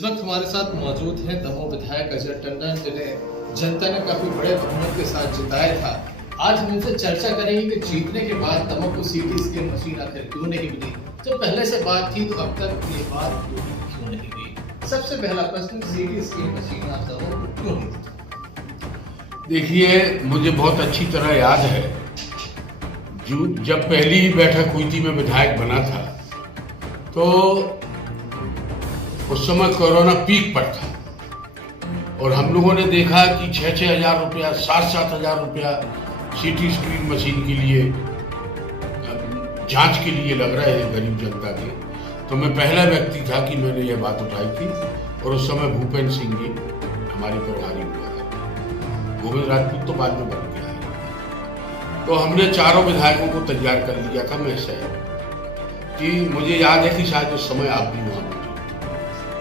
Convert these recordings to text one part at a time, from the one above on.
इस वक्त हमारे साथ मौजूद हैं दमोह विधायक अजय टंडन, जिन्हें जनता ने काफी बड़े बहुमत के साथ जिताया था। आज हम इनसे चर्चा करेंगे कि जीतने के बाद दमोह को सीटी स्कैन मशीन आखिर क्यों नहीं मिली। जब पहले से बात थी तो अब तक ये बात क्यों नहीं हुई। सबसे पहला प्रश्न, सीटी स्कैन मशीन आप दमोह को क्यों नहीं दी? देखिए, मुझे बहुत अच्छी तरह याद है जब पहली बैठक हुई थी, मैं विधायक बना था, तो उस समय कोरोना पीक पर था और हम लोगों ने देखा कि 6-6 हजार रुपया, 7-7 हजार रुपया सीटी स्क्रीन मशीन के लिए, जांच के लिए लग रहे हैं गरीब जनता के। तो मैं पहला व्यक्ति था कि मैंने यह बात उठाई थी और उस समय भूपेंद्र सिंह जी हमारी प्रभारी हुआ था। गोविंद राजपूत तो बाद में बन गया है। तो हमने चारों विधायकों को तैयार कर लिया था। मैं से कि मुझे याद है कि शायद उस समय आप भी वहां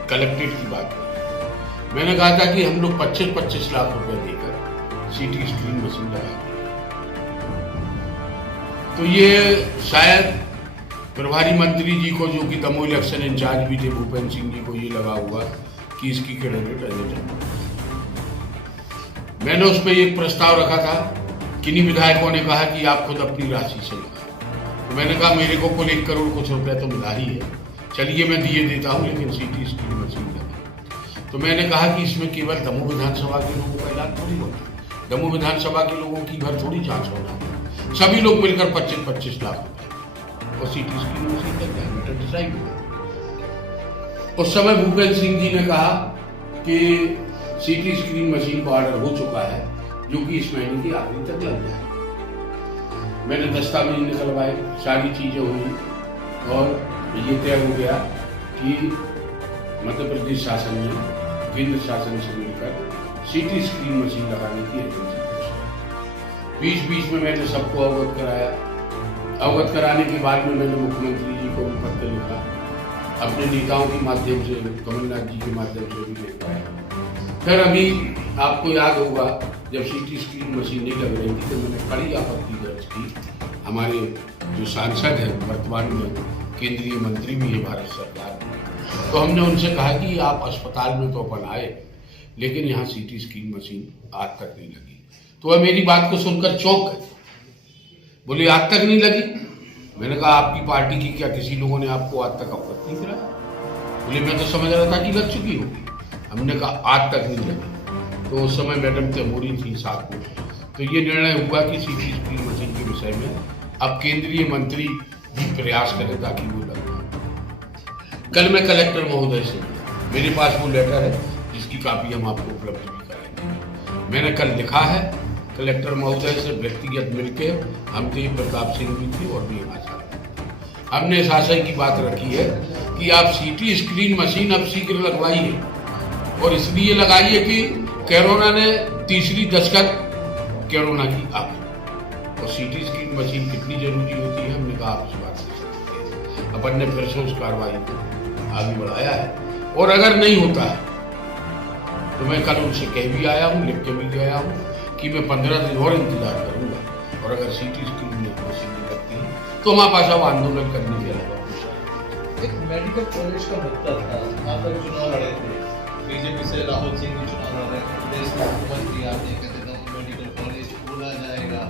कलेक्ट्रेट की बात है। मैंने कहा था कि हम लोग 25-25 लाख रुपए देकर सीटी स्क्रीन मशीन लगाएंगे। तो ये शायद प्रभारी मंत्री जी को, जो कि दमोह इलेक्शन इंचार्ज भी थे, भूपेंद्र सिंह जी को ये लगा हुआ कि इसकी क्रेडिट अजय। मैंने उस पर एक प्रस्ताव रखा था। किन्हीं विधायकों ने कहा कि आप खुद अपनी राशि से लगाओ। तो मैंने कहा मेरे को कुल 1 करोड़ कुछ रुपया तो मिला ही है, चलिए मैं दिए देता हूं, लेकिन सीटी स्क्रीन मशीन लगा। तो मैंने कहा कि इसमें केवल दमोह विधानसभा के लोगों का इलाज थोड़ी होना, दमोह विधानसभा के लोगों की घर थोड़ी जांच होना, सभी लोग मिलकर 25-25 लाख रुपए और सीटी स्क्रीन मशीन लग जाए, मैटर डिसाइड हुआ। उस समय भूपेंद्र सिंह जी ने कहा कि सीटी स्क्रीन मशीन का ऑर्डर हो चुका है, जो कि इस महीने की आखिरी तक लग जाए। मैंने दस्तावेज निकलवाए, सारी चीजें हुई और ये तय हो गया कि मध्य प्रदेश शासन ने केंद्र शासन से मिलकर सीटी स्क्रीन मशीन लगाने की एजेंसी। बीच में मैंने सबको अवगत कराया। अवगत कराने के बाद में मैंने मुख्यमंत्री जी को भी पत्र लिखा, अपने नेताओं के माध्यम से, कमलनाथ जी के माध्यम से भी लिखवाया। फिर अभी आपको याद होगा जब सीटी स्क्रीन मशीन नहीं लग रही थी तो मैंने कड़ी आपत्ति दर्ज की। हमारे जो सांसद हैं, वर्तमान में केंद्रीय मंत्री भी है भारत सरकार में, तो हमने उनसे कहा कि आप अस्पताल में तो अपन आए, लेकिन यहाँ सीटी स्क्रीन मशीन आज तक नहीं लगी। तो वह मेरी बात को सुनकर चौंक गए, बोले आज तक नहीं लगी। मैंने कहा आपकी पार्टी की क्या किसी लोगों ने आपको आज तक अवगत नहीं कराया? बोले मैं तो समझ रहा था कि लग चुकी होगी। हमने कहा आज तक नहीं लगी। तो उस समय मैडम तेमोरी थी साथ में। तो ये निर्णय हुआ कि सीटी स्क्रीन मशीन के विषय में अब केंद्रीय मंत्री भी प्रयास करें ताकि वो लग जाए। कल मैं कलेक्टर महोदय से, मेरे पास वो लेटर है जिसकी कॉपी हम आपको उपलब्ध भी कराएंगे। मैंने कल लिखा है कलेक्टर महोदय से, व्यक्तिगत मिलकर, हम तेज प्रताप सिंह भी थे और भी हमने इस आशय की बात रखी है कि आप सीटी स्क्रीन मशीन अब शीघ्र लगवाइए, और इसलिए लगाइए कि कोरोना ने तीसरी दशक कोरोना की आ गई और सीटी स्क्रीन मशीन कितनी जरूरी होती है, हमने कहा आप इस बात से सकते हैं। अपन ने फिर से उस कार्रवाई को आगे बढ़ाया है और अगर नहीं होता है तो मैं कल उनसे कह भी आया हूँ, लिख के भी गया हूँ कि मैं 15 दिन और इंतजार करूंगा, और अगर सीटी स्क्रीन मशीन नहीं लगती है तो हमारे पास अब आंदोलन करने के अलावा कुछ। एक मेडिकल कॉलेज का मुद्दा था, आप लोग चुनाव लड़े थे, बीजेपी से राहुल सिंह भी चुनाव लड़ रहे थे, प्रदेश के मुख्यमंत्री आते कहते दमोह मेडिकल कॉलेज खोला जाएगा।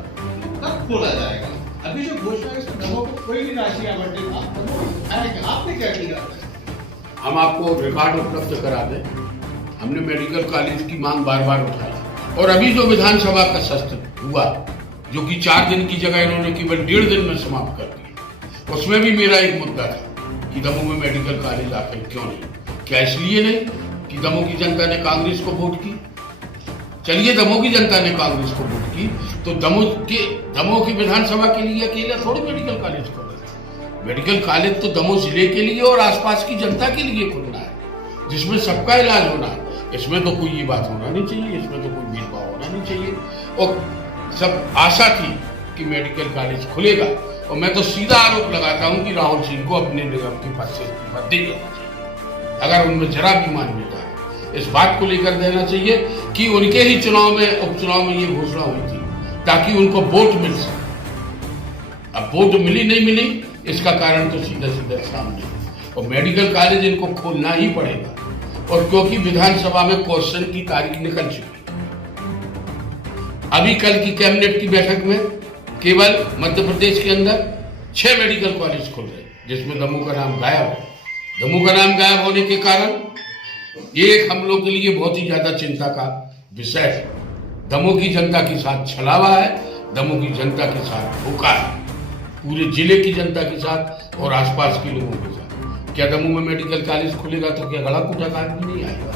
कब खोला जाएगा? अभी जो घोषणा है दमोह को कोई भी राशि आवंटित आपने क्या किया? हम आपको रिकॉर्ड उपलब्ध करा दें। हमने मेडिकल कॉलेज की मांग बार बार उठाई और अभी जो विधानसभा का सत्र हुआ, जो कि 4 दिन की जगह इन्होंने केवल 1.5 दिन में समाप्त कर दिया, उसमें भी मेरा एक मुद्दा था कि दमोह में मेडिकल कॉलेज आखिर क्यों नहीं। क्या इसलिए नहीं कि दमोह की जनता ने कांग्रेस को वोट की? चलिए दमोह की जनता ने कांग्रेस को वोट की तो दमोह की विधानसभा के लिए अकेला थोड़ी मेडिकल कॉलेज खोला। मेडिकल कॉलेज तो दमोह जिले के लिए और आसपास की जनता के लिए खुलना है, जिसमें सबका इलाज होना है। इसमें तो कोई ये बात होना नहीं चाहिए, इसमें तो कोई भेदभाव होना नहीं चाहिए। और सब आशा थी कि मेडिकल कॉलेज खुलेगा, और मैं तो सीधा आरोप लगाता हूं कि राहुल सिंह को अपने निगम के पद से इस्तीफा दे देना चाहिए। अगर उनमें जरा भी मान्यता है, इस बात को लेकर देना चाहिए कि उनके ही चुनाव में, उपचुनाव में ये घोषणा हुई थी ताकि उनको वोट मिल सके। अब वोट मिली नहीं मिली इसका कारण तो सीधा सामने, और मेडिकल कॉलेज इनको खोलना ही पड़ेगा। और क्योंकि विधानसभा में क्वेश्चन की तारीख निकल चुकी है, अभी कल की कैबिनेट की बैठक में केवल मध्य प्रदेश के अंदर 6 मेडिकल कॉलेज खुल रहे, जिसमें दमोह का नाम गायब है। दमोह का नाम गायब होने के कारण एक हम लोग के लिए बहुत ही ज्यादा चिंता का विषय है। दमोह की जनता के साथ छलावा है, दमोह की जनता के साथ धोखा है, पूरे जिले की जनता के साथ और आसपास के लोगों के साथ। क्या दमोह में मेडिकल कॉलेज खुलेगा तो क्या गढ़ाकूटा का आदमी नहीं आएगा?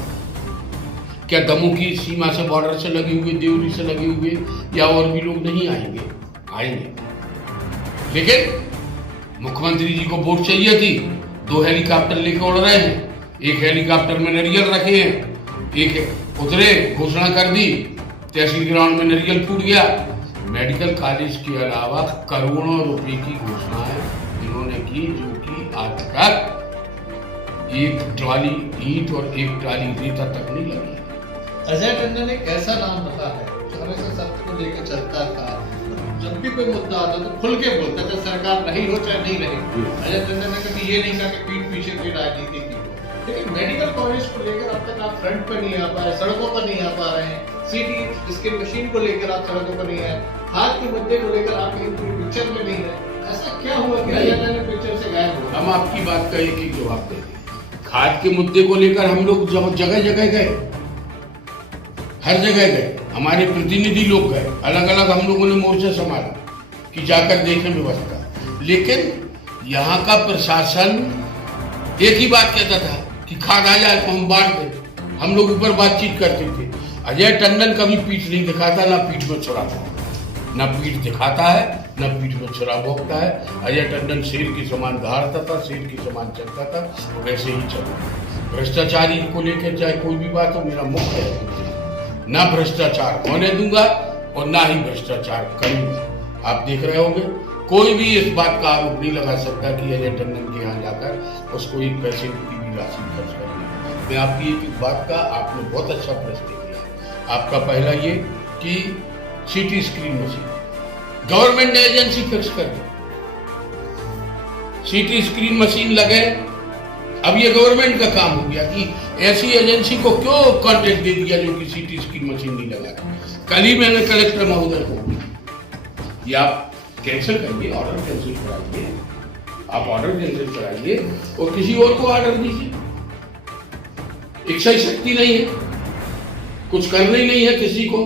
क्या दमोह की सीमा से, बॉर्डर से लगे हुए, देवरी से लगे हुए या और भी लोग नहीं आएंगे? आएंगे। लेकिन मुख्यमंत्री जी को वोट चाहिए थी, 2 हेलीकॉप्टर लेकर उड़ रहे हैं, एक हेलीकॉप्टर में नारियल रखे हैं, एक उतरे, घोषणा कर दी, तहसील ग्राउंड में नारियल फूट गया। मेडिकल कॉलेज के अलावा करोड़ों रुपए की घोषणाएं इन्होंने की, जो कि आज तक एक ट्रॉली ईंट और एक ट्रॉली रेता तक नहीं लगी। अजय टंडन एक ऐसा नाम रहा है जो हमेशा सत्य को लेकर चलता था। जब भी कोई मुद्दा आता तो खुल के बोलता था, सरकार रही हो चाहे नहीं रही। अजय टंडन ने कभी ये नहीं कहा कि पीठ पीछे कोई राजनीति की हो। लेकिन मेडिकल कॉलेज को लेकर अब तक आप फ्रंट पर नहीं आ पा रहे, सड़कों पर नहीं आ पा रहे हैं। सीटी स्कैन मशीन को लेकर आप सड़कों पर नहीं आए, खाद के मुद्दे को लेकर आप पिक्चर में नहीं है। ऐसा क्या हुआ कि अजय टंडन पिक्चर से गायब हो? हम आपकी बात का एक ही जवाब देंगे। खाद के मुद्दे को लेकर हम लोग जगह जगह गए, हर जगह गए, हमारे प्रतिनिधि लोग गए, अलग अलग हम लोगों ने मोर्चा संभाला कि जाकर देखें व्यवस्था। लेकिन यहाँ का प्रशासन एक ही बात कहता था कि खाद आ जाए तो हम बांट दें। हम लोग ऊपर बातचीत करते थे। अजय टंडन कभी पीठ नहीं दिखाता, ना पीठ में छुरा भोंकता, ना पीठ दिखाता है, ना पीठ में छुरा भोंकता है। अजय टंडन शेर के समान दहाड़ता था, शेर के समान चलता था, वैसे ही चलता। भ्रष्टाचारी को लेकर चाहे कोई भी बात हो, मेरा मुख्य है ना भ्रष्टाचार होने दूंगा और ना ही भ्रष्टाचार करूंगा। आप देख रहे होंगे, कोई भी इस बात का आरोप नहीं लगा सकता कि अजय टंडन के यहाँ जाकर उसको एक पैसे की भी राशि खर्च करनी। मैं आपकी एक बात का, आपने बहुत अच्छा प्रश्न किया। आपका पहला ये कि सीटी स्क्रीन मशीन गवर्नमेंट ने एजेंसी फिक्स कर दी, सीटी स्क्रीन मशीन लगे। अब ये गवर्नमेंट का काम हो गया कि ऐसी एजेंसी को क्यों कॉन्ट्रैक्ट दे दिया जो कि सीटी स्क्रीन मशीन नहीं लगा। कल ही मैंने कलेक्टर महोदय को, या आप कैंसिल करिए, ऑर्डर कैंसिल कराइए, आप ऑर्डर कैंसिल कराइए और किसी और को ऑर्डर दीजिए। इच्छा शक्ति नहीं है, कुछ करना ही नहीं है किसी को,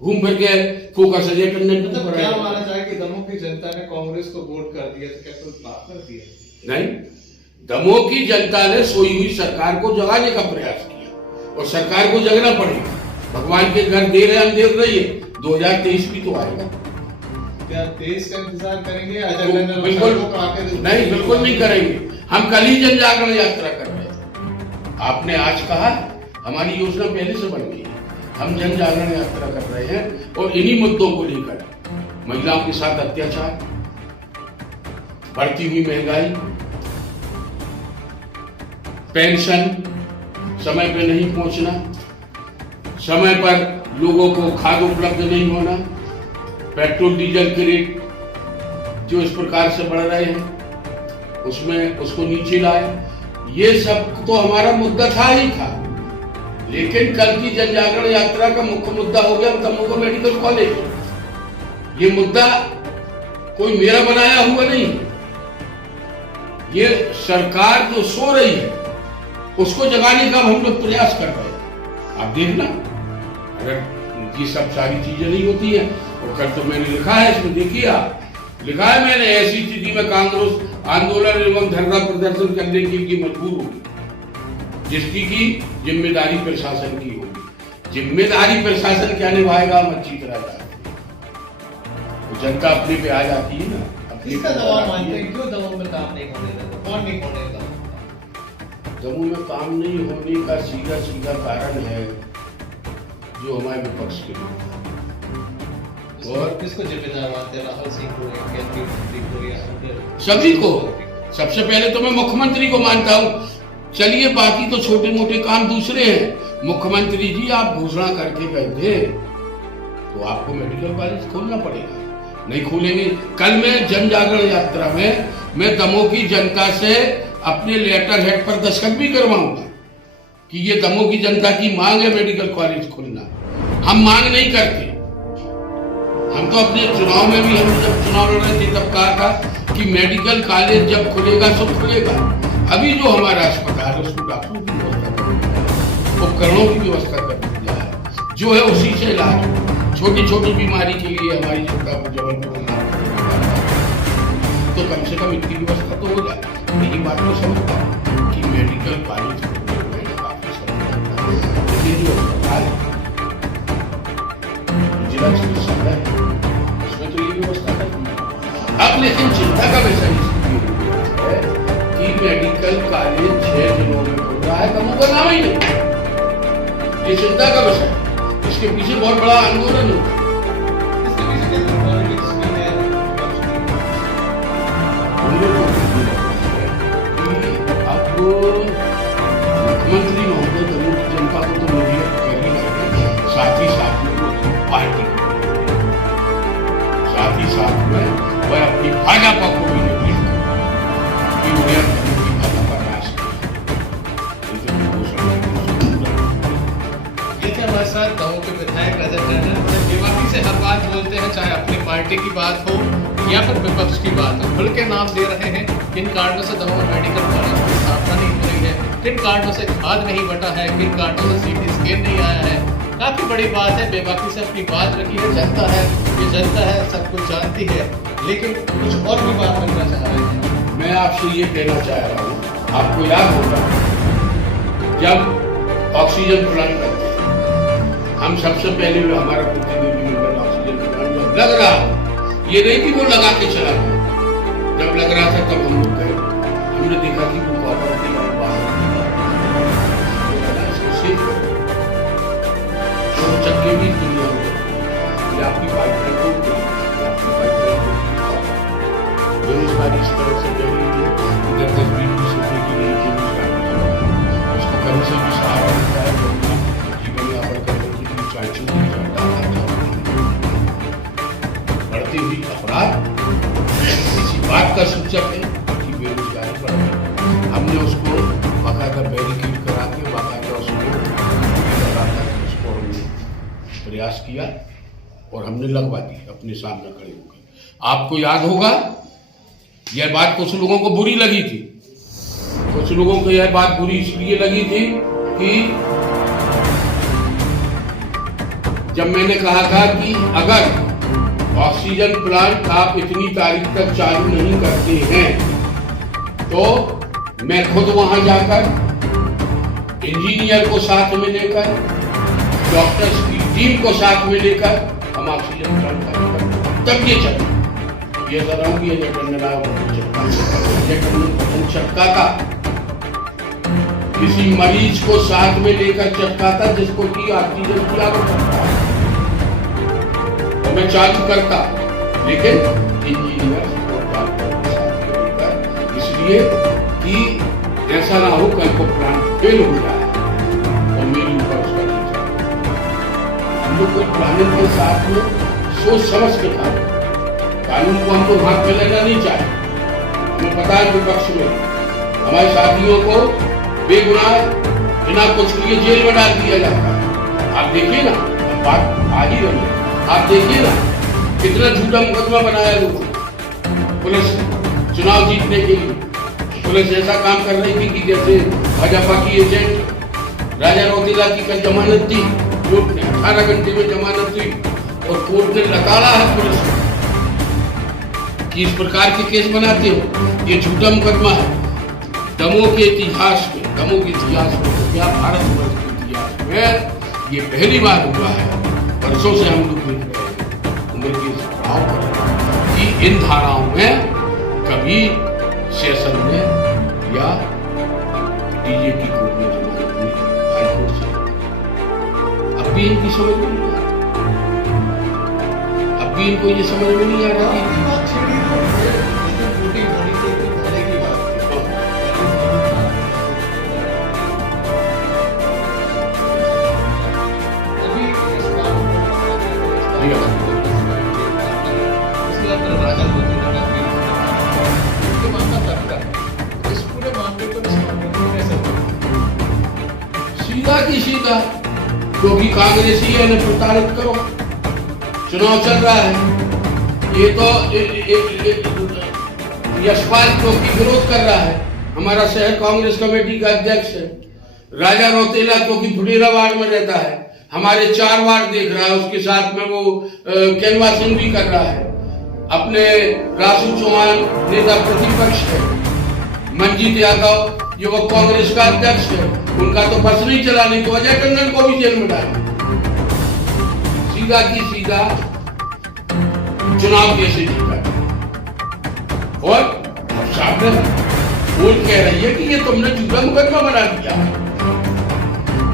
घूम फिर के फोकस अजय टंडन को क्या माना जाए कि दमोह की जनता ने कांग्रेस को वोट कर दिया, तो क्या कोई पाप कर दिया? नहीं, दमोह की जनता ने सोई हुई सरकार को जगाने का प्रयास किया और सरकार को जगना पड़ेगा। भगवान के घर देर है अंधेर रही है, 2023 भी तो आएगा। क्या 23 का इंतजार करेंगे? बिल्कुल नहीं, बिल्कुल नहीं करेंगे। हम कल ही जन जागरण यात्रा कर रहे हैं। आपने आज कहा, हमारी योजना पहले से बन गई है। हम जन जागरण यात्रा कर रहे हैं और इन्हीं मुद्दों को लेकर, महिलाओं के साथ अत्याचार, बढ़ती हुई महंगाई, पेंशन समय पर नहीं पहुंचना, समय पर लोगों को खाद उपलब्ध नहीं होना, पेट्रोल डीजल के रेट जो इस प्रकार से बढ़ रहे हैं उसमें उसको नीचे लाए, ये सब तो हमारा मुद्दा था ही था। लेकिन कल की जन जागरण यात्रा का मुख्य मुद्दा हो गया दमोह का मेडिकल कॉलेज। ये मुद्दा कोई मेरा बनाया हुआ नहीं, ये सरकार जो सो रही है उसको जगाने का हम लोग प्रयास कर रहे हैं। आप देखना, अगर ये सब सारी चीजें नहीं होती है, और कल तो मैंने लिखा है इसमें, देखिए आप, लिखा है मैंने, ऐसी स्थिति में कांग्रेस आंदोलन एवं धरना प्रदर्शन करने के लिए मजबूर होगी, जिसकी की जिम्मेदारी प्रशासन की होगी। जिम्मेदारी प्रशासन क्या निभाएगा, हम अच्छी तरह जानते हैं। तो जनता अपने पे आ जाती है ना, इसका दबाव मानते हैं। क्यों दमोह में काम नहीं होने देता? कौन नहीं होने देता? दमोह में काम नहीं होने का सीधा सीधा कारण है जो हमारे विपक्ष के लोग, और किसको जिम्मेदार मानते हैं? राहुल सिंह को, केंद्रीय मंत्री को, या सभी को? सबसे पहले तो मैं मुख्यमंत्री को मानता हूँ। चलिए बाकी तो छोटे मोटे काम दूसरे हैं। मुख्यमंत्री जी, आप घोषणा करके गए थे तो आपको मेडिकल कॉलेज खोलना पड़ेगा, नहीं खोलेंगे। कल मैं जन जागरण यात्रा में मैं दमोह की जनता से अपने लेटर हेड पर दस्तखत भी करवाऊंगा कि ये दमोह की जनता की मांग है मेडिकल कॉलेज खुलना। हम मांग नहीं करते। हम तो अपने चुनाव में भी, हम जब चुनाव लड़ रहे थे तब कहा था कि मेडिकल कॉलेज जब खुलेगा सब खुलेगा। अभी जो हमारा अस्पताल है उसको डॉक्टरों की व्यवस्था कर, उपकरणों की व्यवस्था कर दिया है, जो है उसी से इलाज। छोटी छोटी बीमारी के लिए हमारी जनता को जबलपुर तो कम से कम इतनी व्यवस्था तो हो जाए। यही बात तो समझता हूँ कि मेडिकल कॉलेज काफी समझता है, लेकिन जो अस्पताल जिला चिकित्सा है उसमें तो ये व्यवस्था है। अब लेकिन चिंता का विषय है कि मेडिकल कॉलेज 6 दिनों में खुल रहा है, दमोह का नाम ही नहीं। ये चिंता का विषय है। इसके पीछे बहुत बड़ा आंदोलन होगा। अब मुख्यमंत्री महोदय दमोह की जनता को तो मोटिवेट कर ही रहे हैं, साथ ही साथ में पार्टी, साथ ही साथ में वह अपनी भाजपा को भी निर्देश कि उन्हें भाजपा राष्ट्र हमारे साथ दमोह के विधायक रजत टंडन बड़े बेबाकी से हर बात बोलते हैं, चाहे अपनी पार्टी की बात हो या फिर विपक्ष की बात हो। खुल के नाम दे रहे हैं किन कारणों से दमोह में मेडिकल कॉलेज की स्थापना नहीं हो रही है, किन कारणों से खाद नहीं बटा है, किन कारणों से सीटी स्कैन नहीं आया है। काफी बड़ी बात है, बेबाकी से अपनी बात रखी है। जनता है, ये जनता है, सब कुछ जानती है, लेकिन कुछ और भी बात करना चाह रहे हैं। मैं आपसे ये कहना चाह रहा हूँ, आपको याद होगा जब ऑक्सीजन प्लांट करते हम सबसे पहले हमारा प्रतिनिधिमंडल ऑक्सीजन प्लांट जब लग रहा, ये नहीं कि वो लगा के चला गया, जब लग रहा था तब हम लोग गए, हमने देखा कि वो कॉपरेटिव चक्के भी दुनिया में आपकी पाइपलाइन को बेरोजगारी इस तरह से बढ़ रही है, इधर 10-20 रुपये की नहीं उसको कहीं से भी सहारा मिलता है, जीवन यापन करने के लिए चाचू बढ़ती हुई अपराध इसी बात का सूचक है कि बेरोजगारी बढ़ रही है। हमने उसको बाकायदा बैरिकेड करा के बाकायदा उसको प्रयास किया और हमने लगवा दी अपने सामने खड़े होकर। आपको याद होगा यह बात कुछ लोगों को बुरी लगी थी, कुछ लोगों को यह बात बुरी इसलिए लगी थी कि जब मैंने कहा था कि अगर ऑक्सीजन प्लांट आप इतनी तारीख तक चालू नहीं करते हैं तो मैं खुद वहां जाकर इंजीनियर को साथ में लेकर, डॉक्टर्स की टीम को साथ में लेकर हम ऑक्सीजन प्लांट का तब ये चल ये जरूरी है। चटकाता किसी मरीज को साथ में लेकर चटकाता जिसको की ऑक्सीजन की आवश्यकता है, तो मैं चालू करता, लेकिन इंजीनियर इसलिए कि ऐसा ना हो कल को प्लांट फेल हो जाए और मेरे ऊपर उसका हम लोग कोई प्लानिंग के साथ में सोच समझ के कानून को हमको हाथ में लेना नहीं चाहिए। हमें पता है विपक्ष में हमारे साथियों को बेगुनाह बिना कुछ लिए जेल में डाल दिया जाता है। आप देखिए ना, बात आ ही रही है, आप देखिए ना कितना झूठा मुकदमा बनाया लोगों पुलिस चुनाव जीतने के लिए। पुलिस ऐसा काम कर रही थी कि जैसे भाजपा की एजेंट राजा रौतेला की कल जमानत थी, कोर्ट ने 18 घंटे में जमानत हुई और कोर्ट ने लताड़ा है पुलिस कि इस प्रकार के केस बनाते हो, ये झूठा मुकदमा है। दमोह के इतिहास में, दमोह के इतिहास में क्या भारतवर्ष के इतिहास में ये पहली बार हुआ है। वर्षों से हम लोग देख रहे हैं उम्र के प्रभाव पर कि इन धाराओं में कभी सेशन में या डीजे की कोर्ट में जमानत हुई हाईकोर्ट से। अब भी इनकी समझ में नहीं आ रहा, अब भी इनको ये समझ में नहीं आ रहा कि सीधा की सीधा, क्योंकि कांग्रेसी है ने प्रताड़ित करो। चुनाव चल रहा है, ये तो यशपाल क्योंकि विरोध कर रहा है, हमारा शहर कांग्रेस कमेटी का अध्यक्ष है। राजा रौतेला क्योंकि फुटेरा वार्ड में रहता है, हमारे 4 वार्ड देख रहा है, उसके साथ में वो कैनवासिंग भी कर रहा है। अपने रासू चौहान नेता प्रतिपक्ष है, मंजीत यादव युवक कांग्रेस का अध्यक्ष है, उनका तो बस नहीं चलाने तो अजय टंडन को भी जेल में डाले। सीधा की सीधा चुनाव कैसे जीता, और सामने कोर्ट कह रही है कि ये तुमने झूठा मुकदमा बना दिया।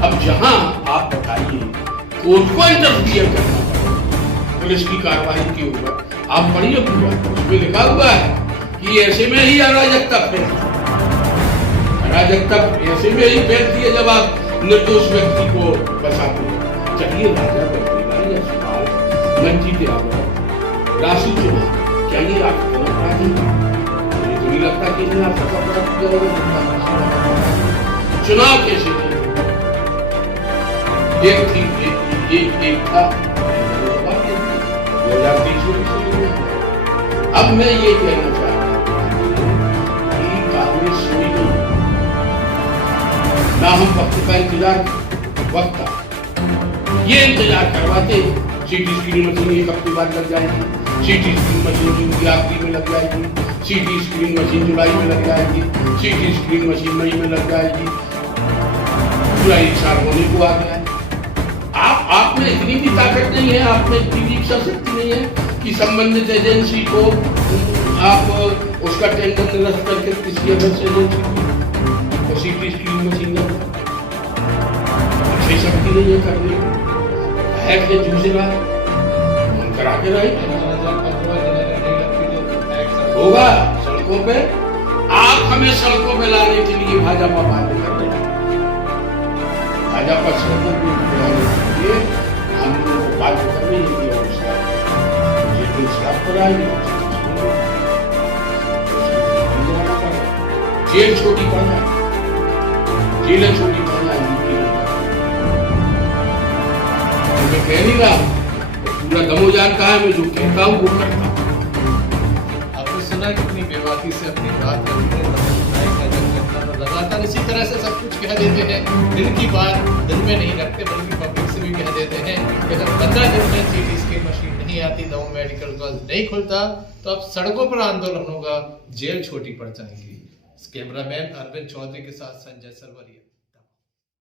अब जहां आप बताइए, कोर्ट को इंटरफियर करना पड़ेगा पुलिस की कार्रवाई के ऊपर। आप पढ़िए पूरा, उसमें लिखा हुआ है कि ऐसे में ही अराजकता फैलती, अराजकता ऐसे में ही फैलती है जब आप निर्दोष व्यक्ति को बचाते हैं। चलिए राजा रौतेला, यशपाल, मंजीत यादव, रासू चौहान, क्या ये आपको अपराधी है? मुझे तो नहीं लगता कि इन्हें आपका अपराध किया होगा। चुनाव कैसे थे? एक था 2023 में। अब मैं ये कहना चाहता हूँ कि कांग्रेस सोई नहीं, ना हम वक्त का इंतजार वक्त का ये इंतजार करवाते। सीटी स्क्रीन मशीन एक हफ्ते बाद लग जाएगी, सीटी स्क्रीन मशीन जून की आखिरी में लग जाएगी, सीटी स्क्रीन मशीन जुलाई में लग जाएगी, सीटी स्क्रीन मशीन मई में लग जाएगी। पूरा 1 साल होने को आ गया है। आप में इतनी भी ताकत नहीं है, आप में इतनी भी इच्छा शक्ति नहीं है कि संबंधित एजेंसी को आप उसका टेंडर निरस्त करके किसी अदर एजेंसी को सीटी स्क्रीन मशीन अच्छी शक्ति नहीं है करने है कि दूसरा हम करा के रहे होगा सड़कों पे। आप हमें सड़कों पे लाने के लिए भाजपा बातें कर रहे हैं, भाजपा सड़कों पे हम लोगों को बात कर रही है जेल छोटी पड़ जाए, जेलें छोटी पड़ जाएंगी। मैं कह नहीं रहा, पूरा दमोजान कहा है, मैं जो कहता हूँ वो करता हूँ। आपने सुना कितनी बेबाकी से अपनी बात करते हैं, लगातार इसी तरह से सब कुछ कह देते हैं। दिल की बात दिल में नहीं रखते, बल्कि पब्लिक से भी कह देते हैं कि अगर 15 दिन में सीटी स्कैन मशीन नहीं आती, दवा मेडिकल कॉलेज नहीं खुलता, तो अब सड़कों पर आंदोलन होगा, जेल छोटी पड़ जाएगी। कैमरामैन अरविंद चौधरी के साथ संजय सरवरिया।